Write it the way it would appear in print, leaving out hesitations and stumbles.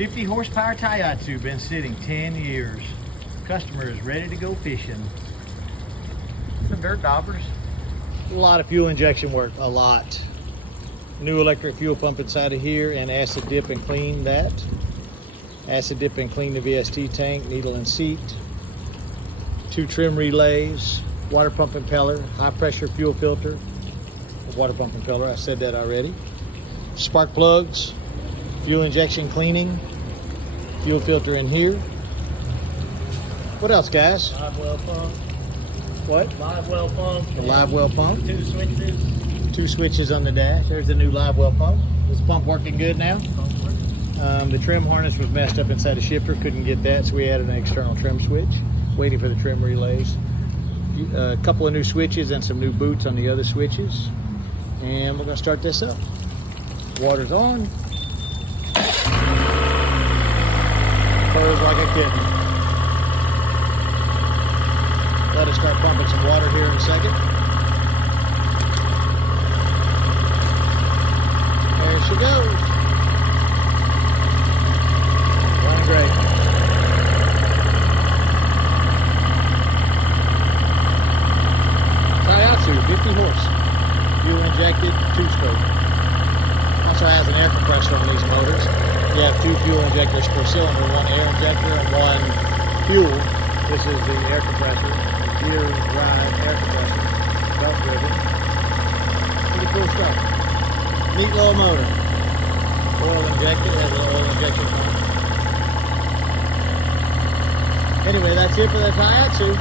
50 horsepower Tatsu, been sitting 10 years. Customer is ready to go fishing. Some dirt daubers. A lot of fuel injection work, a lot. New electric fuel pump inside of here, and acid dip and clean that. Acid dip and clean the VST tank, needle and seat. 2 trim relays, water pump impeller, high pressure fuel filter. Water pump impeller, I said that already. Spark plugs, fuel injection cleaning, fuel filter in here. What else, guys? Live well pump. What? Live well pump. The live well pump. 2 switches. 2 switches on the dash. There's the new live well pump. Is the pump working good now? The trim harness was messed up inside the shifter. Couldn't get that, so we added an external trim switch. Waiting for the trim relays. A couple of new switches and some new boots on the other switches. And we're gonna start this up. Water's on. Purrs like a kitten. Let us start pumping some water here in a second. There she goes. Running great. Tatsu, 50 horse. Fuel injected, 2-stroke. Also has an air compressor on these motors. You have 2 fuel injectors per cylinder, 1 air injector and 1 fuel. This is the air compressor, gear ride air compressor, belt driven. Pretty cool stuff. Neat little motor. Oil injected, has an oil injection pump. Anyway, that's it for the Tatsu.